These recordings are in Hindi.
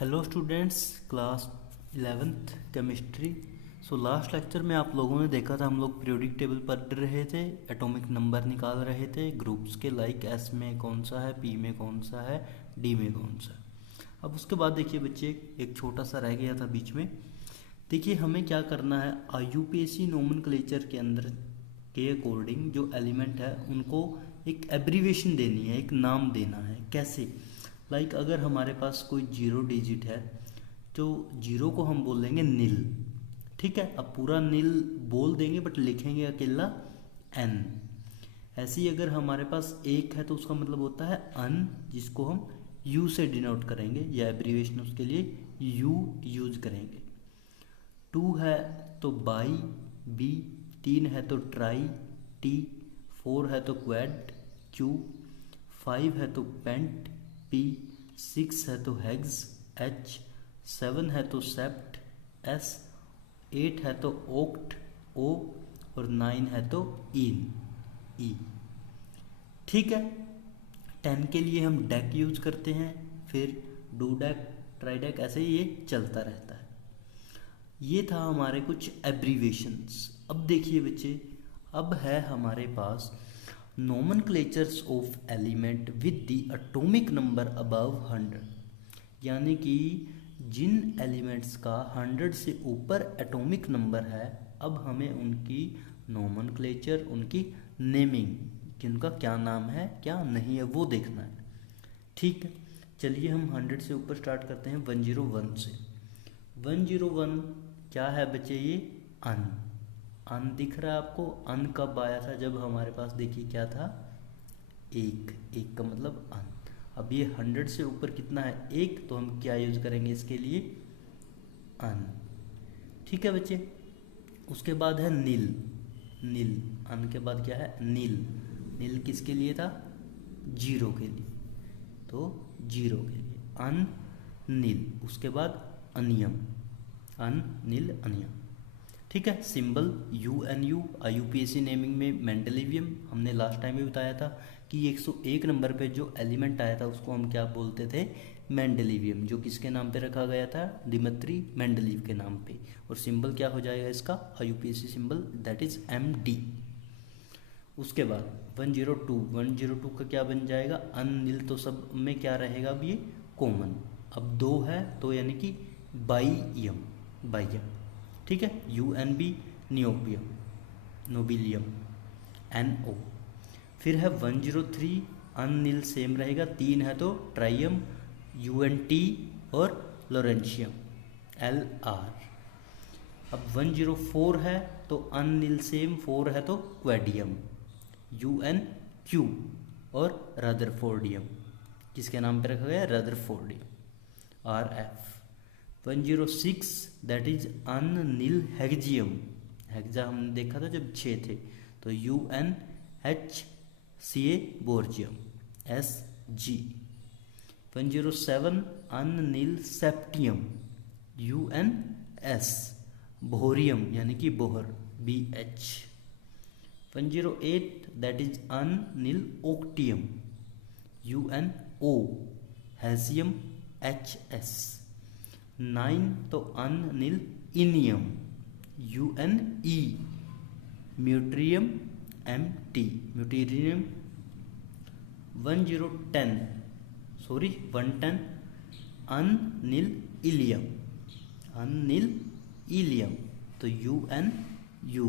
Hello students, class 11th chemistry. Last lecture में आप लोगों ने देखा था, हम लोग पीरियोडिक टेबल पढ़ रहे थे, एटॉमिक नंबर निकाल रहे थे ग्रुप्स के, लाइक एस में कौन सा है, पी में कौन सा है, डी में कौन सा है। अब उसके बाद देखिए बच्चे, एक छोटा सा रह गया था बीच में। देखिए हमें क्या करना है, IUPAC नोमेनक्लेचर के अंदर के अकॉर्डिंग जो एलिमेंट है उनको एक एब्रीवेशन देनी है, एक नाम देना है। कैसे? लाइक अगर हमारे पास कोई 0 डिजिट है तो 0 को हम बोल देंगे नील। ठीक है, अब पूरा नील बोल देंगे बट लिखेंगे अकेला n। ऐसे ही अगर हमारे पास 1 है तो उसका मतलब होता है अन, जिसको हम u से डिनोट करेंगे, या एब्रीवेशन उसके लिए u यूज करेंगे। 2 है तो बाई, बी। 3 है तो ट्राई, टी। 4 है तो क्वेड, क्यू। 5 है तो पेंट, पी। 6 है तो हेक्स, एच। 7 है तो सेप्ट, एस। 8 है तो ओक्ट, ओ। और 9 है तो इन, ई। ठीक है, 10 के लिए हम डेक यूज करते हैं, फिर डू डेक, ट्राई डेक, ऐसे ही ये चलता रहता है। ये था हमारे कुछ एब्रीवेशंस। अब देखिए बच्चे, अब है हमारे पास nomenclatures of element with the atomic number above 100, यानी कि जिन एलिमेंट्स का 100 से ऊपर एटॉमिक नंबर है, अब हमें उनकी नोमेनक्लेचर, उनकी नेमिंग, कि उनका क्या नाम है क्या नहीं है, वो देखना है। ठीक है, चलिए हम 100 से ऊपर स्टार्ट करते हैं 101 से। 101 क्या है बच्चे? ये अन। अन दिख रहा है आपको? अन कब आया था? जब हमारे पास देखिए क्या था, एक। एक का मतलब अन। अब ये 100 से ऊपर कितना है? एक, तो हम क्या यूज करेंगे इसके लिए? अन। ठीक है बच्चे, उसके बाद है नील। नील, अन के बाद क्या है? नील। नील किसके लिए था? 0 के लिए, तो 0 के लिए अन नील। उसके बाद अनियम, अन नील अनियम। ठीक है, सिंबल UNU। IUPAC नेमिंग में मेंडेलिवियम, हमने लास्ट टाइम भी बताया था कि 101 नंबर पे जो एलिमेंट आया था उसको हम क्या बोलते थे? मेंडेलिवियम, जो किसके नाम पे रखा गया था? डिमित्री मेंडलीव के नाम पे। और सिंबल क्या हो जाएगा इसका? IUPAC symbol, that is MD। उसके बाद 102 का क्या बन जाएगा? अननील। तो सब में क्या रहेगा अब? ये कॉमन। अब 2 है तो यानी कि बाइयम, बाइयम। ठीक है, UNB नियोबियम, नोबिलियम, NO। फिर है 103, अननील सेम रहेगा। 3 है तो ट्राइयम, UNT और लोरेंशियम, LR। अब 104 है तो अननील सेम, 4 है तो क्वेडियम, UNQ और रदरफोर्डियम, किसके नाम पे रखा गया? Rutherfordium, RF। 106 दैट इज अननील हेक्जियम। हेक्जा हमने देखा था जब 6 थे, तो UNHCA बोर्जियम, SG। 107 अननील सेप्टियम, UNS बोहरियम, यानी कि बोहर, BH। 108 दैट इज अननील ओक्टियम, UNO हैजियम, HS। 9 तो अननील इनियम, UNE meitnerium, MT meitnerium. 110 ununnilium, ununnilium, तो UNU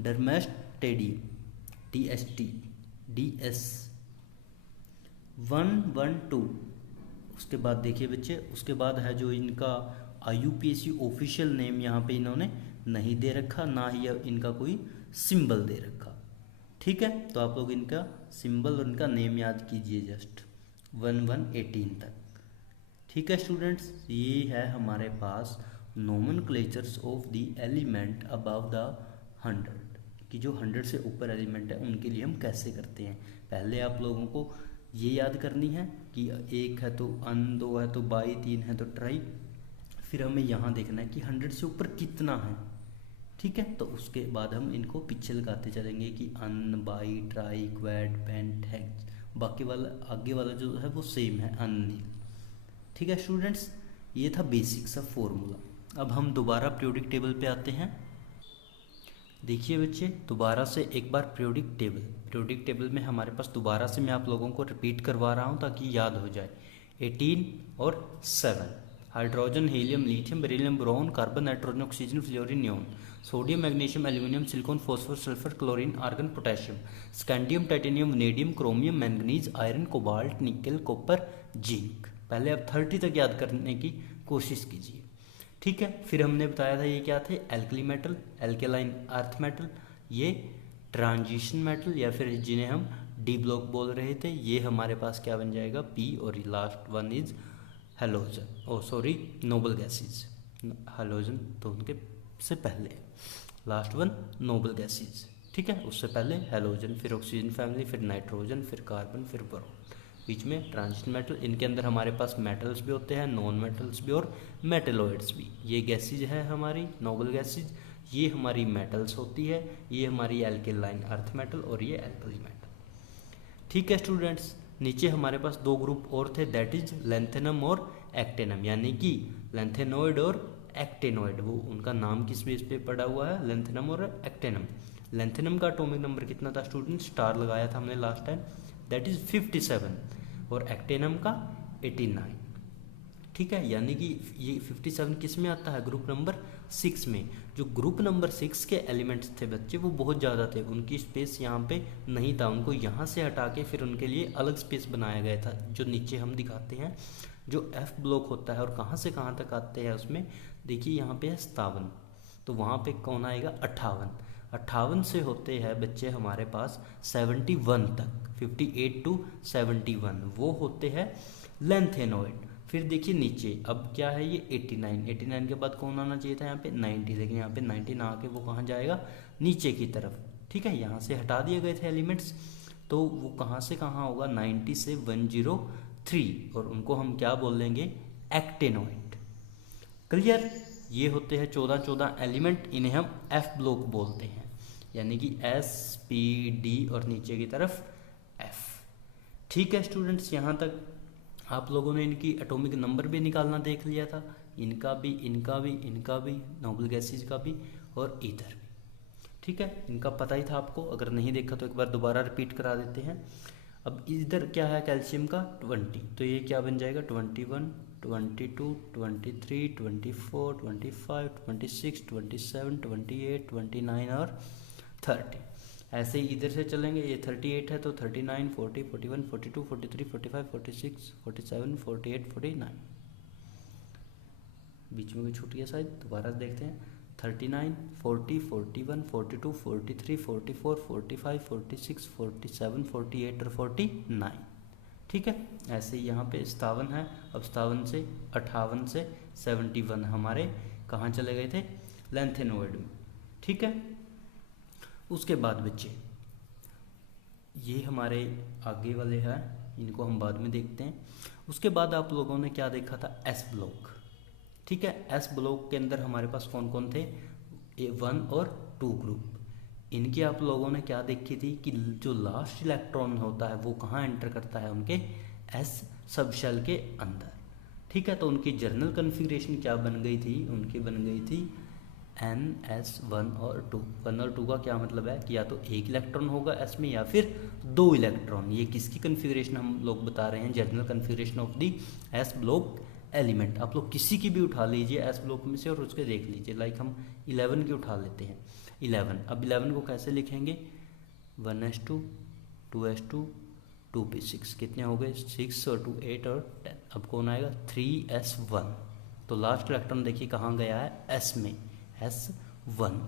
डर्मेस्टेडियम, TST, DS। 112, उसके बाद देखिए बच्चे, उसके बाद है जो इनका IUPAC ऑफिशियल नेम, यहाँ पे इन्होंने नहीं दे रखा, ना ही इनका कोई सिंबल दे रखा। ठीक है, तो आप लोग इनका सिंबल और इनका नेम याद कीजिए जस्ट 1118 तक। ठीक है स्टूडेंट्स, ये है हमारे पास nomenclatures of the element above the 100, कि जो 100 से ऊपर एलिमेंट है उनके लिए हम कैसे करते हैं। पहले आप लोगों को ये याद करनी है कि 1 है तो अन, 2 है तो बाई, 3 है तो ट्राई। फिर हमें यहाँ देखना है कि 100 से ऊपर कितना है। ठीक है, तो उसके बाद हम इनको पीछे लगाते चलेंगे कि un, bi, tri, quad, pent, hex. बाकी वाला आगे वाला जो है वो सेम है, अननील। ठीक है स्टूडेंट्स, ये था बेसिक सा फॉर्मूला। अब हम दोबारा पीरियोडिक टेबल पे आते हैं। देखिए बच्चे, दोबारा से एक बार पीरियोडिक टेबल में हमारे पास दोबारा से मैं आप लोगों को रिपीट करवा रहा हूँ ताकि याद हो जाए। 18 और 7, hydrogen, helium, lithium, beryllium, boron, carbon, nitrogen, oxygen, fluorine, neon, sodium, magnesium, aluminium, silicon, phosphor, sulphur, chlorine, argon, potassium, scandium, titanium, vanadium, chromium, manganese, iron, cobalt, nickel, copper, zinc. पहले आप 30 तक याद करने की कोशिश कीजिए, ठीक है। फिर हमने बताया था ये क्या थे, alkali metal, alkaline earth metal, ये ट्रांजिशन मेटल या फिर जिन्हें हम डी ब्लॉक बोल रहे थे, ये हमारे पास क्या बन जाएगा, पी, और last one is halogen, noble gases. Halogen तो उनके से पहले, लास्ट वन नोबल गैसेज, ठीक है। उससे पहले हैलोजन, फिर ऑक्सीजन फैमिली, फिर नाइट्रोजन, फिर कार्बन, फिर बोरॉन, बीच में ट्रांजिशन मेटल। इनके अंदर हमारे पास मेटल्स भी होते हैं, नॉन मेटल्स भी और मेटेलॉइड्स भी। ये गैसेज है हमारी नोबल गैसेज, ये हमारी मेटल्स होती है, ये हमारी एल्केलाइन अर्थ मेटल और ये एल्कली मेटल, ठीक है स्टूडेंट्स। नीचे हमारे पास दो ग्रुप और थे, दैट इज लेंथेनम और एक्टेनम, यानी कि लेंथेनॉइड और एक्टेनॉइड। वो उनका नाम किस बेस पे पड़ा हुआ है, लेंथेनम और एक्टेनम। लेंथेनम का एटॉमिक नंबर कितना था स्टूडेंट, स्टार लगाया था हमने लास्ट टाइम, दैट इज 57, और एक्टेनम का 89, ठीक है। यानी कि ये 57 किस में आता है, ग्रुप नंबर 6 में। जो ग्रुप नंबर 6 के एलिमेंट्स थे बच्चे वो बहुत ज़्यादा थे, उनकी स्पेस यहाँ पे नहीं था, उनको यहाँ से हटा के फिर उनके लिए अलग स्पेस बनाया गया था, जो नीचे हम दिखाते हैं। जो एफ ब्लॉक होता है और कहाँ से कहाँ तक आते हैं उसमें देखिए, यहाँ पे है 57, तो वहाँ पे कौन आएगा 58, 58 से होते हैं बच्चे हमारे पास 71 तक, 58 to 71 वो होते हैं लेंथेनॉइड। फिर देखिए नीचे अब क्या है, ये 89, 89 के बाद कौन आना चाहिए था यहाँ पे 90, लेकिन यहाँ पे 90 ना आके वो कहाँ जाएगा, नीचे की तरफ, ठीक है। यहाँ से हटा दिए गए थे एलिमेंट्स, तो वो कहाँ से कहाँ होगा, 90 से 103, और उनको हम क्या बोल देंगे, एक्टेनॉइड। क्लियर। ये होते हैं 14 एलिमेंट, इन्हें हम एफ ब्लॉक बोलते हैं, यानी कि एस, पी, डी और नीचे की तरफ एफ, ठीक है स्टूडेंट्स। यहाँ तक आप लोगों ने इनकी एटॉमिक नंबर भी निकालना देख लिया था, इनका भी, इनका भी, इनका भी, नोबल गैसेज का भी और ईथर भी, ठीक है। इनका पता ही था आपको, अगर नहीं देखा तो एक बार दोबारा रिपीट करा देते हैं। अब इधर क्या है कैल्शियम का 20, तो ये क्या बन जाएगा 21, 22, 23, 24, 25, 26, 27, 28, 29 और 30। ऐसे ही इधर से चलेंगे, ये 38 है तो 39, 40, 41, 42, 43, 45, 46, 47, 48, 49, बीच में कोई छूट गया शायद, दोबारा देखते हैं। 39, 40, 41, 42, 43, 44, 45, 46, 47, 48 और 49, ठीक है। ऐसे ही यहाँ पे 57 है, अब 57 से 58 से 71 हमारे कहाँ चले गए थे, लेंथेनॉइड में, ठीक है। उसके बाद बच्चे ये हमारे आगे वाले हैं, इनको हम बाद में देखते हैं। उसके बाद आप लोगों ने क्या देखा था, एस ब्लॉक, ठीक है। एस ब्लॉक के अंदर हमारे पास कौन कौन थे, 1 और 2 ग्रुप। इनकी आप लोगों ने क्या देखी थी कि जो लास्ट इलेक्ट्रॉन होता है वो कहाँ एंटर करता है, उनके एस सब शेल के अंदर, ठीक है। तो उनकी जर्नल कन्फिग्रेशन क्या बन गई थी, उनकी बन गई थी NS1 और 2। 1 और 2 का क्या मतलब है कि या तो एक इलेक्ट्रॉन होगा एस में या फिर 2 इलेक्ट्रॉन। ये किसकी कन्फिग्रेशन हम लोग बता रहे हैं, general configuration of the S block element. आप लोग किसी की भी उठा लीजिए एस ब्लॉक में से और उसके देख लीजिए, लाइक हम 11 की उठा लेते हैं। 11, अब 11 को कैसे लिखेंगे, 1s2, 2s2, 2p6, कितने हो गए 6 और 2 8 और 10। अब कौन आएगा 3s1, तो लास्ट इलेक्ट्रॉन देखिए कहाँ गया है, एस में, S1।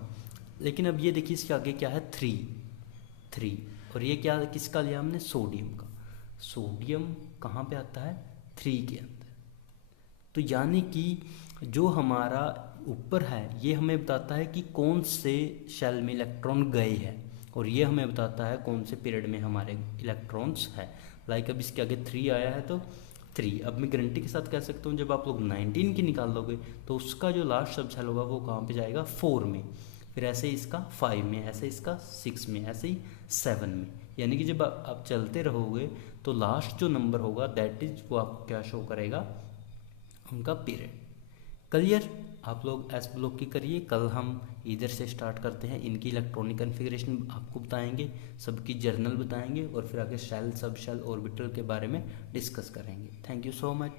लेकिन अब ये देखिए इसके आगे क्या है 3, और ये क्या किसका लिया हमने, सोडियम का। सोडियम कहाँ पे आता है 3 के अंदर। तो यानी कि जो हमारा ऊपर है ये हमें बताता है कि कौन से शेल में इलेक्ट्रॉन गए हैं, और ये हमें बताता है कौन से पीरियड में हमारे इलेक्ट्रॉन्स है। लाइक अब इसके आगे 3 आया है तो 3। अब मैं गारंटी के साथ कह सकता हूँ जब आप लोग 19 की निकाल लोगे तो उसका जो लास्ट सब शेल होगा वो कहाँ पे जाएगा 4 में, फिर ऐसे ही इसका 5 में, ऐसे इसका 6 में, ऐसे ही 7 में। यानी कि जब आप चलते रहोगे तो लास्ट जो नंबर होगा दैट इज वो आपको क्या शो करेगा, उनका पीरियड। क्लियर? आप लोग एस ब्लॉक की करिए, कल हम इधर से स्टार्ट करते हैं। इनकी इलेक्ट्रॉनिक कन्फिग्रेशन आपको बताएंगे, सबकी जर्नल बताएंगे और फिर आगे शेल, सब शेल, ऑर्बिटल के बारे में डिस्कस करेंगे। Thank you so much.